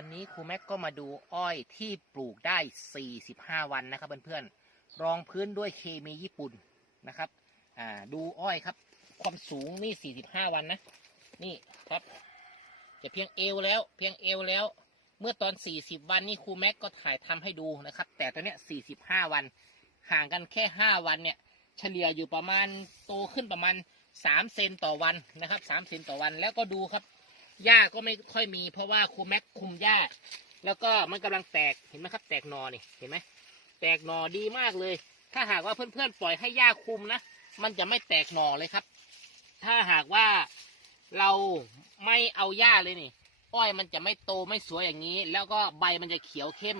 วันนี้ครูแม็กก็มาดูอ้อยที่ปลูกได้ 45 วันนะครับเพื่อนๆ รองพื้นด้วยเคมีญี่ปุ่นนะครับ อ่า ดูอ้อยครับ ความสูงนี่ 45 วันนะ นี่ครับ จะเพียงเอวแล้ว เพียงเอวแล้ว เมื่อตอน 40 วันนี่ครูแม็กก็ถ่ายทำให้ดูนะครับ แต่ตอนเนี้ย 45 วัน ห่างกันแค่ 5 วันเนี่ย เฉลี่ยอยู่ประมาณโตขึ้นประมาณ 3 เซนต่อวันนะครับ 3 เซนต่อวัน แล้วก็ดูครับ หญ้าก็ไม่ค่อยมี เพราะว่าครูแม็กคุมหญ้า แล้วก็มันกำลังแตกเห็นไหมครับ แตกหนอนี่เห็นไหมแตกหนอดีมากเลย ถ้าหากว่าเพื่อนๆปล่อยให้หญ้าคุมนะมันจะไม่แตกหนอเลยครับ ถ้าหากว่าเราไม่เอาหญ้าเลยนี่ อ้อยมันจะไม่โตไม่สวยอย่างนี้ แล้วก็ใบมันจะเขียวเข้ม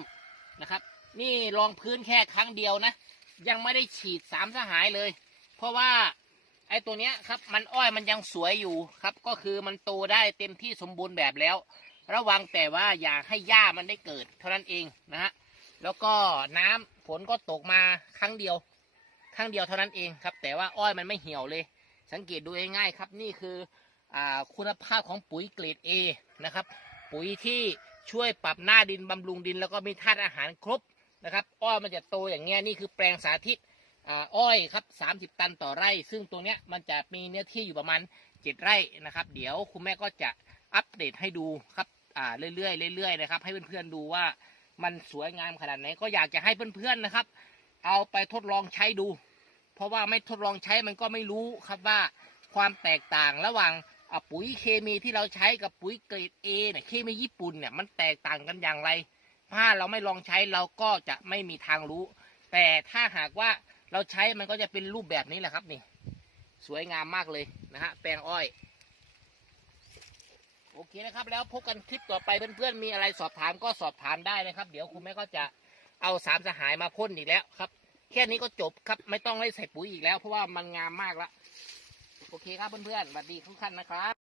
นะครับ นี่รองพื้นแค่ครั้งเดียวนะ ยังไม่ได้ฉีดสามสหายเลย เพราะว่า ไอ้ตัวเนี้ยครับมันอ้อยมันยังสวยอยู่ครับ ก็คือมันโตได้เต็มที่สมบูรณ์แบบแล้ว ระวังแต่ว่าอย่าให้หญ้ามันได้เกิด เท่านั้นเองนะฮะแล้วก็น้ำฝนก็ตกมาครั้งเดียว ครั้งเดียวเท่านั้นเองครับ แต่ว่าอ้อยมันไม่เหี่ยวเลย สังเกตดูง่ายๆครับ นี่คืออคุณภาพของปุ๋ยเกรด A นะครับ ปุ๋ยที่ช่วยปรับหน้าดินบำรุงดิน แล้วก็มีธาตุอาหารครบนะครับ อ้อยมันจะโตอย่างเงี้ยนี่คือแปลงสาธิต อ้อยครับ30ตันต่อไร่ ซึ่งตรงเนี้ยมันจะมีเนื้อที่อยู่ประมาณ7ไร่นะครับ เดี๋ยวคุณแม่ก็จะอัปเดตให้ดูครับอ่าเรื่อยๆเรื่อยๆนะครับ ให้เพื่อนๆดูว่ามันสวยงามขนาดไหนก็อยากจะให้เพื่อนๆนะครับ เอาไปทดลองใช้ดู เพราะว่าไม่ทดลองใช้มันก็ไม่รู้ครับว่าความแตกต่างระหว่างปุ๋ยเคมีที่เราใช้กับปุ๋ยเกรด A เนี่ยเคมีญี่ปุ่นเนี่ยมันแตกต่างกันอย่างไร ถ้าเราไม่ลองใช้เราก็จะไม่มีทางรู้ แต่ถ้าหากว่า เราใช้มันก็จะเป็นรูปแบบนี้แหละครับนี่ สวยงามมากเลยนะฮะแปลงอ้อย โอเคนะครับ แล้วพบกันคลิปต่อไปเพื่อนๆมีอะไรสอบถามก็สอบถามได้นะครับ เดี๋ยวคุณแม่ก็จะเอาสามสหายมาพ่นอีกแล้วครับ แค่นี้ก็จบครับไม่ต้องให้ใส่ปุ๋ยอีกแล้ว เพราะว่ามันงามมากล้วโอเคครับเพื่อนๆสวัสดีทุกท่านนะครับ